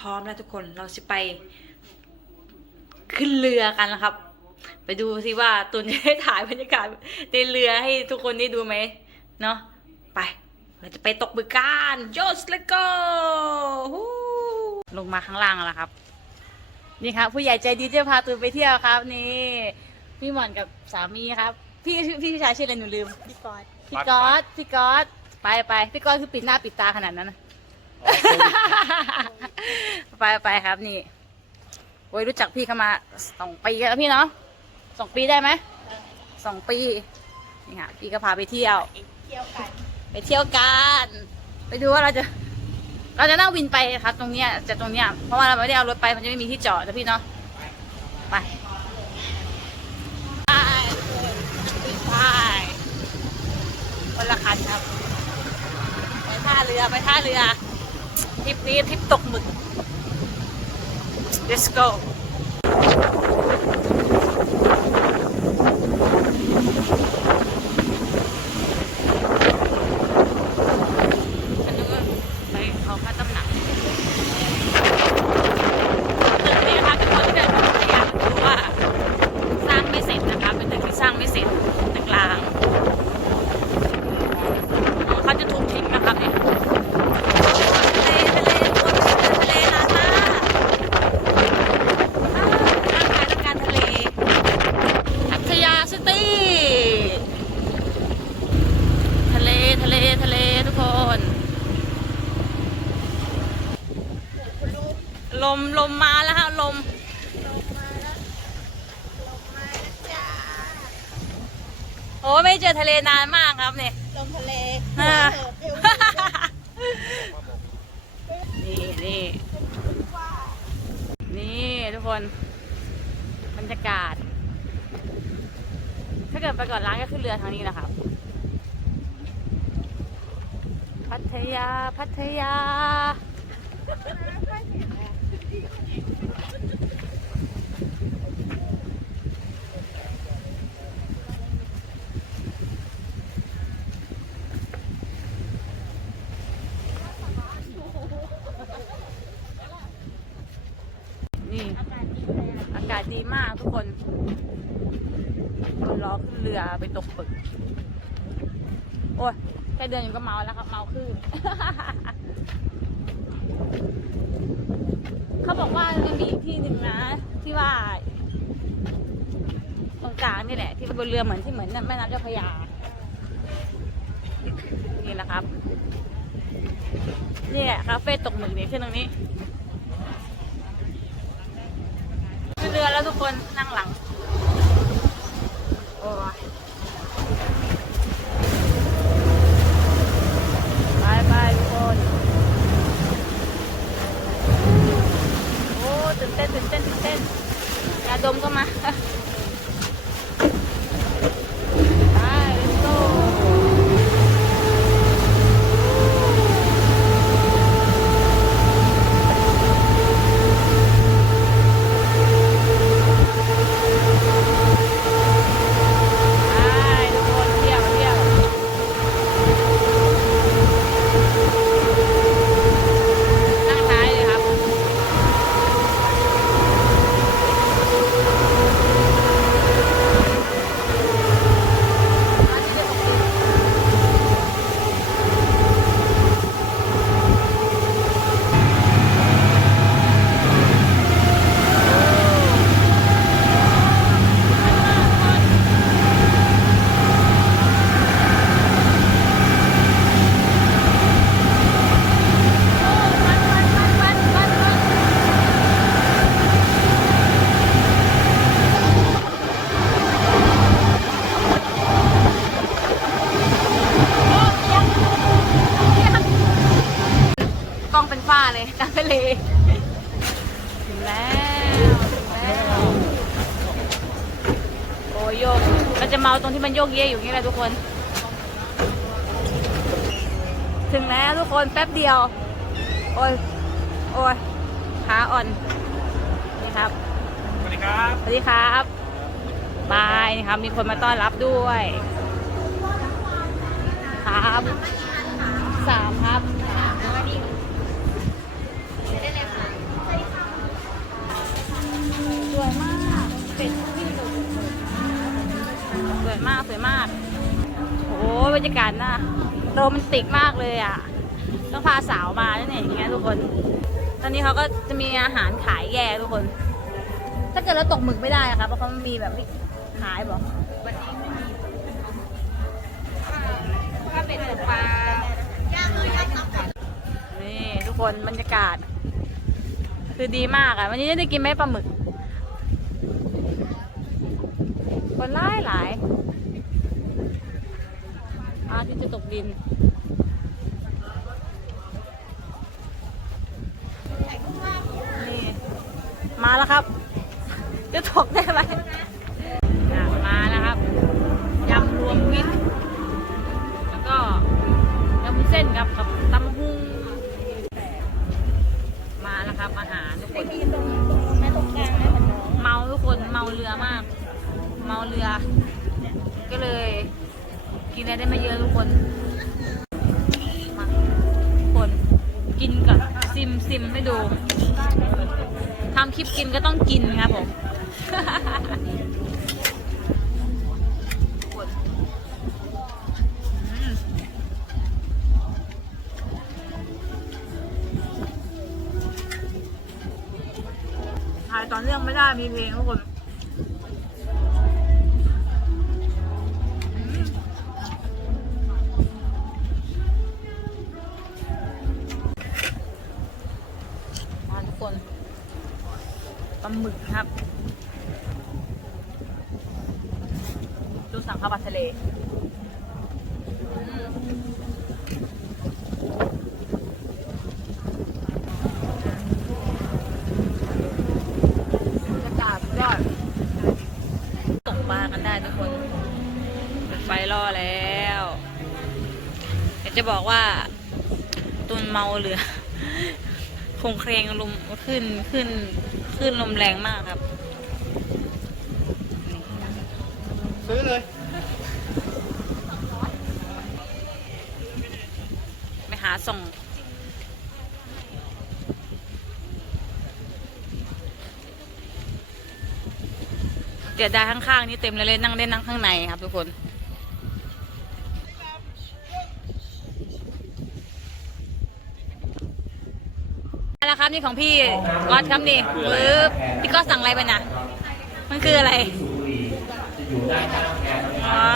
พร้อมแล้วทุกคนเราจะไป ขึ้นเรือกันนะครับ ไปดูสิว่าตุนจะได้ถ่ายบรรยากาศในเรือให้ทุกคนได้ดูไหมเนาะไป เราจะไปตกบึกกันโยสเลโก้ลงมาข้างล่างแล้วครับ นี่ครับ ผู้ใหญ่ใจดีจะพาตูนไปเที่ยวครับ นี่ พี่หมอนกับสามีครับ พี่พี่พี่ชายชื่ออะไรหนูลืมพี่กอดพี่ก๊อตพี่ก๊อตไปไปพี่ก๊อตคือปิดหน้าปิดตาขนาดนั้นนะ ไปไปครับนี่โอ้ยรู้จักพี่เข้ามาสองปีแล้วพี่เนาะสองปีได้ไหมสองปีนี่ค่ะพี่ก็พาไปเที่ยว เที่ยวกัน ไปเที่ยวกันไปดูว่าเราจะ เราจะนั่งวินไปครับ ตรงเนี้ยจากตรงเนี้ยเพราะว่าเราไม่ได้เอารถไปมันจะไม่มีที่จอดนะพี่เนาะไปไปไปคนละคันครับไปท่าเรือไปท่าเรือ ทริปนี้ทริปตกหมึก let's go อันนี้ก็ไปเขาพระตำหนักตึกนี้นะคะทุกคนที่เดินเข้าพัทยาถือว่าสร้างไม่เสร็จนะคะเป็นตึกที่สร้างไม่เสร็จตึกล้างอ๋อเขาจะทุบทิ้งนะครับเนี่ยทะเลทะเลทุกคนทะเลนานมากอ่าร่างกายต้องการทะเลพัทยาซิตี้ ทะเล ทะเล ทะเลทุกคน ลม ลมมาแล้วฮะ ลม ลงมาแล้วลงมาแล้วจ้า โอ้ไม่เจอทะเล นานมากครับเนี่ยลงทะเลอ่าเอวนี่นี่นี่ทุกคนบรรยากาศ ถ้าเกิดไปก่อนร้านก็ขึ้นเรือทางนี้แหละครับ พัทยาพัทยา นี่ อากาศดีมากทุกคนคนรอขึ้นเรือไปตกปึก โอ้ยแค่เดินอยู่ก็เมาแล้วครับเมาขึ้นเขาบอกว่ามันมีอีกที่หนึ่งนะ ที่ว่าตรงกลางนี่แหละ ที่เป็นบนเรือเหมือนที่เหมือนแม่น้ำเจ้าพระยา นี่แหละครับ นี่แหละคาเฟ่ตกหมึกนี่ขึ้นตรงนี้ขึ้นเรือแล้วทุกคนนั่งหลัง โอ้ยไปไปทุกคน โอ้ ตื่นเต้นตื่นเต้นตื่นเต้นยาดมก็มา ไป let's go ไปทุกคนเที่ยวเที่ยวนั่งท้ายเลยครับ กล้องเป็นฝ้าเลยกลางทะเลถึงแล้วถึงแล้วโอ้ยโยก มันจะเมาตรงที่มันโยกเยกอยู่นี่แหละทุกคน ถึงแล้วทุกคนแป๊บเดียว โอ้ยโอ้ยขาอ่อน นี่ครับ สวัสดีครับ สวัสดีครับบายนี่ครับมีคนมาต้อนรับด้วย ครับสามครับ ยากาศน่ะโรแมนติกมากเลยอะต้องพาสาวมาเนี่ยอย่างเงี้ยทุกคน ตอนนี้เขาก็จะมีอาหารขายแย่ทุกคน ถ้าเกิดเราตกหมึกไม่ได้อะครับเพราะเขามีแบบขายบอกวันนี้ไม่มีถ้าเป็นปลาย่างเลยย่างน้ำก่อนนี่ทุกคนบรรยากาศ คือดีมากอะ วันนี้ได้กินไหมปลาหมึก คนหลายหลาย อาที่จะตกดินนี่มาแล้วครับ จะตกได้ไหมมาแล้วครับยำรวมมิตรแล้วก็ยำวุ้นเส้นครับกับตำหุ่งมาแล้วครับอาหารทุกคนมีตรงตรงแม่ตกงแม่เหมือนน้องเมาทุกคนเมาเรือมาก เมาเรือ ก็เลย กินอะไรได้ไม่เยอะทุกคนมาคนกินกับซิมซิมให้ดูทำคลิปกินก็ต้องกินครับผมทุกคนอืมถ่ายตอนเรื่องไม่ได้มีเพลงทุกคน สังข้าวผัดทะเลอืมบยอดตกปลากันได้ทุกคนเปิดไฟรอแล้วอยากจะบอกว่าตุนเมาเรือ คงเครงลมขึ้นขึ้นขึ้นลมแรงมากครับ ซื้อเลย ไปหาส่ง เดี๋ยวได้ข้างๆ นี่เต็มเลยเลยนั่งเล่นนั่งข้างในครับทุกคนแล้วครับนี่ของพี่ก๊อตครับนี่ปึ๊บพี่ก๊อตสั่งอะไรไปนะมันคืออะไรอ๋อ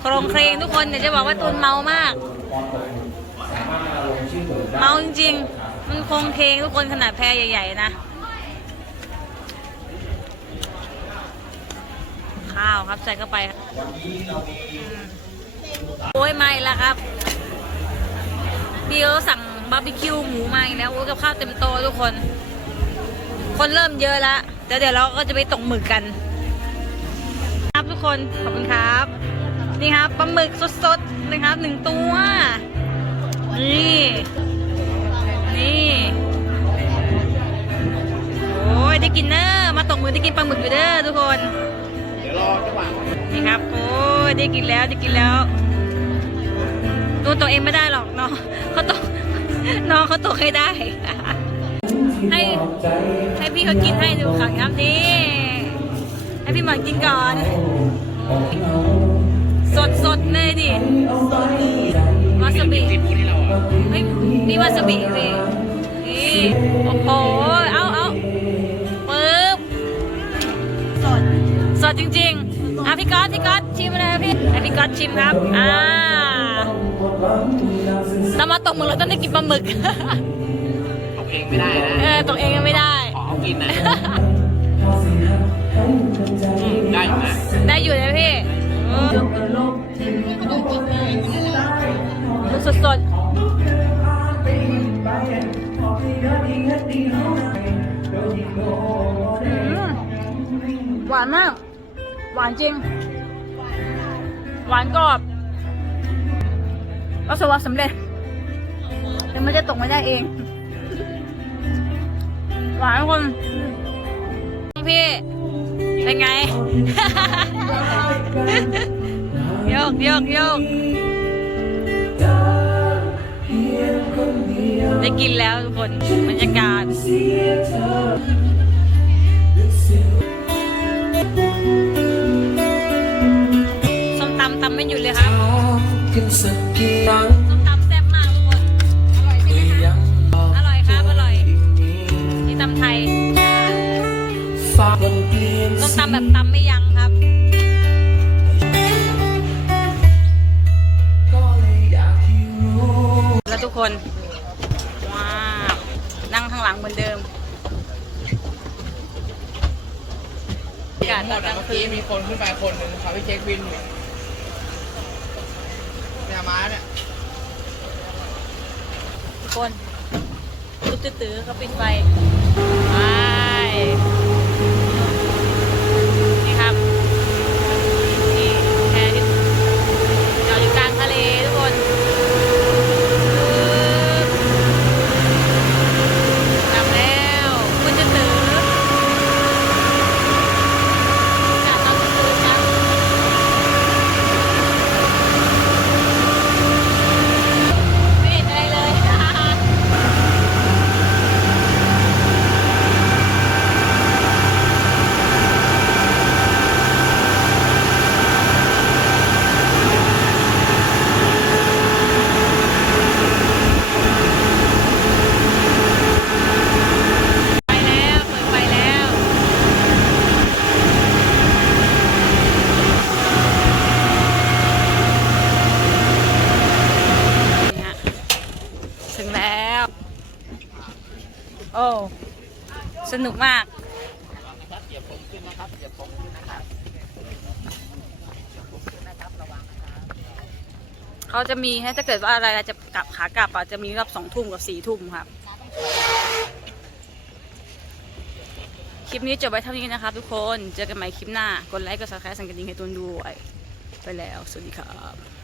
โครงเครงทุกคนเดี๋ยวจะบอกว่าตูนเมามาก เมาจริงๆ มันคงเครงทุกคนขนาดแพรใหญ่ๆนะ ข้าวครับใส่เข้าไปครับโอ้ยไม่ละครับพี่เขาสั่งบาร์บีคิวหมูมาอีกแล้วโอ้ยกับข้าวเต็มโตะทุกคน คนเริ่มเยอะละเดี๋ยวเดี๋ยวเราก็จะไปตกหมึกกัน ครับทุกคนขอบคุณครับ นี่ครับปลาหมึกสดๆนะครับหนึ่งตัว นี่ นี่โอ้ยได้กินเนอร์มาตกมือได้กินปลาหมึกอยู่เด้อทุกคนเดี๋ยวรอจังหวะนี่ครับโอ้ยได้กินแล้วได้กินแล้วดูตัวเองไม่ได้หรอกน้องเขาตกน้องเขาตกให้ได้ ให้ให้พี่เขากินให้ดูก่อนครับนี่ให้พี่หมอนกินก่อน สดสดๆเลยดิวาซาบิซีฟู้ดที่เราอะเฮ้ยมีวาซาบิสินี่โอ้โหเอาเอาปึ๊บสดสดจริงๆอะพี่ก๊อตพี่ก๊อตชิมเลยครับพี่ให้พี่ก๊อตชิมครับอ่าเรามาตกหมึกเราต้องได้กินปลาหมึกเอาเองไม่ได้นะเออตกเองยังไม่ได้ขอเขากินนะอืมได้อยู่นะได้อยู่เลยพี่ อืมลูกสดๆหวานมาก หวานจริง หวานกรอบประสบความสำเร็จ แต่ไม่ได้ตกไม่ได้เอง หวานทุกคนพี่ เป็นไง โยกโยกโยกได้กินแล้วทุกคนบรรยากาศส้มตำตำไม่หยุดเลยครับ ฟ้ามันเปลี่ยนส้มตำแบบตำไม่ยั้งครับก็เลยอยากให้รู้แล้วทุกคนว้าวนั่งข้างหลังเหมือนเดิมอากาศตอนกลางเมื่อคืกี้นมีคนขึ้นไปคนหนึ่งเขาไปเช็คบินอยู่เนี่ยมาเนี่ยทุกคนตุ๊ดตื้อๆเขาปิดไฟไปนี่ครับ นี่แพที่จอดอยู่กลางทะเลทุกคนปึ๊บกลับแล้วคุณจะตื้ออากาศตอนกลางคืนครับ ไม่เห็นอะไรเลยนะคะไปแล้วเปิดไฟแล้วนี่ฮะ ถึงแล้ว โอ้ สนุกมากเขาจะมีให้ถ้าเกิดว่าอะไรจะกลับขากลับอะจะมีรอบสองทุ่มกับสี่ทุ่มครับ คลิปนี้จบไว้เท่านี้นะครับทุกคน เจอกันใหม่คลิปหน้า กดไลค์ กดซับสไครต์สั่งกระดิ่งให้ตุนด้วย ไปแล้ว สวัสดีครับ